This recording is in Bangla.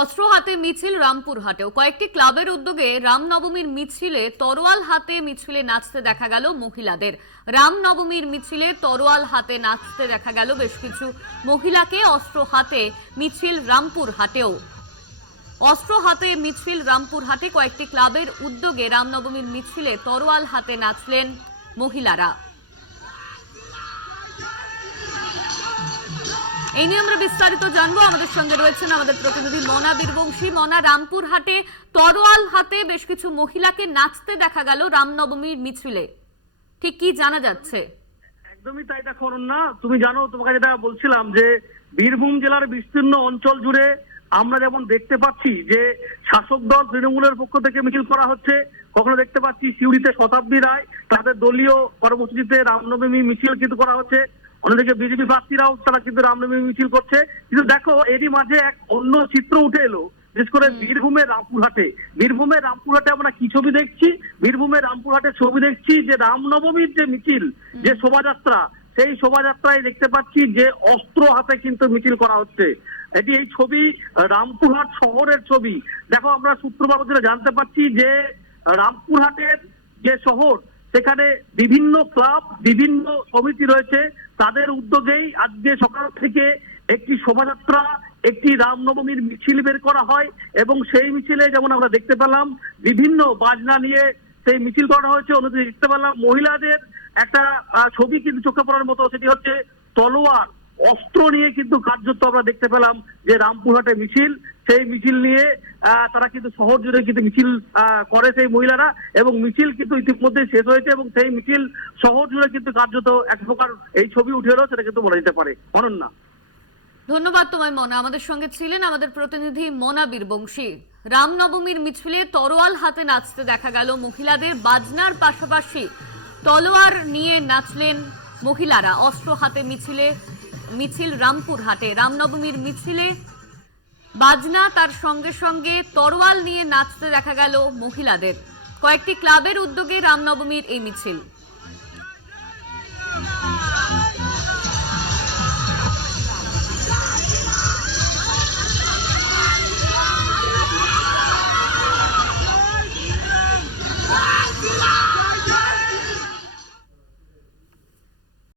অস্ত্র হাতে মিছিল রামপুরহাটেও। কয়েকটি ক্লাবের উদ্যোগে রামনবমীর মিছিলে তরোয়াল হাতে মিছিলে নাচতে দেখা গেল মহিলাদের। রামনবমীর মিছিলে তরোয়াল হাতে নাচতে দেখা গেল বেশ কিছু মহিলাকে। অস্ত্র হাতে মিছিল রামপুরহাটেও। অস্ত্র হাতে মিছিল রামপুরহাটে কয়েকটি ক্লাবের উদ্যোগে রামনবমীর মিছিলে তরোয়াল হাতে নাচলেন মহিলারা। এই নিয়ে আমরা বিস্তারিত জানবো। আমাদের সঙ্গে রয়েছেন আমাদের প্রতিনিধি মনা বীরবংশী। মনা, রামপুরহাটে তরোয়াল হাতে বেশ কিছু মহিলাকে নাচতে দেখা গেল রামনবমীর মিছিলে, ঠিক কি জানা যাচ্ছে? একদমই তাই। দেখো অনন্যা, তুমি জানো, তোমাকে যেটা বলছিলাম যে বীরভূম জেলার বিস্তীর্ণ অঞ্চল জুড়ে আমরা যেমন দেখতে পাচ্ছি যে শাসক দল তৃণমূলের পক্ষ থেকে মিছিল করা হচ্ছে, কখনো দেখতে পাচ্ছি সিউড়িতে শতাব্দী রায় তাদের দলীয় কর্মসূচিতে রামনবমী মিছিল কিন্তু করা হচ্ছে, অন্যদিকে বিজেপি প্রার্থীরাও তারা কিন্তু রামনবমী মিছিল করছে। কিন্তু দেখো এরই মাঝে এক অন্য চিত্র উঠে এলো, বিশেষ করে বীরভূমের রামপুরহাটে আমরা কি ছবি দেখছি? বীরভূমের রামপুরহাটের ছবি দেখছি যে রামনবমীর যে মিছিল, যে শোভাযাত্রা, সেই শোভাযাত্রায় দেখতে পাচ্ছি যে অস্ত্র হাতে কিন্তু মিছিল করা হচ্ছে। এই ছবি রামপুরহাট শহরের ছবি। দেখো আমরা সূত্র বাবদ জানতে পারছি যে রামপুরহাটের যে শহর, সেখানে বিভিন্ন ক্লাব, বিভিন্ন সমিতি রয়েছে, তাদের উদ্যোগেই আজকে সকাল থেকে একটি শোভাযাত্রা, একটি রামনবমীর মিছিল বের করা হয় এবং সেই মিছিলে যেমন আমরা দেখতে পেলাম বিভিন্ন বাজনা নিয়ে সেই মিছিল করা হয়েছে। অন্যদিকে দেখতে পেলাম মহিলাদের একটা ছবি কিন্তু চোখে পড়ার মতো, সেটি হচ্ছে তলোয়ার, অস্ত্র নিয়ে কিন্তু কার্যত আমরা দেখতে পেলাম যে রামপুরহাটে মিছিল, সেই মিছিল নিয়ে তারা কিন্তু শহর জুড়ে কিন্তু মিছিল করে সেই মহিলারা, এবং মিছিল কিন্তু ইতিমধ্যে শেষ হয়েছে এবং সেই মিছিল শহর জুড়ে কিন্তু কার্যত এক প্রকার এই ছবি উঠে এলো, সেটা কিন্তু বলা যেতে পারে। অনন্যা, ধন্যবাদ তোমায় মনা। আমাদের সঙ্গে ছিলেন আমাদের প্রতিনিধি মনা বীরবংশী। রামনবমীর মিছিলে তরোয়াল হাতে নাচতে দেখা গেল মহিলাদের। বাজনার পাশাপাশি তলোয়ার নিয়ে নাচলেন মহিলারা। অস্ত্র হাতে মিছিল রামপুরহাটে। রামনবমীর মিছিলে বাজনা, তার সঙ্গে সঙ্গে তরোয়াল নিয়ে নাচতে দেখা গেল মহিলাদের। কয়েকটি ক্লাবের উদ্যোগে রামনবমীর এই মিছিল।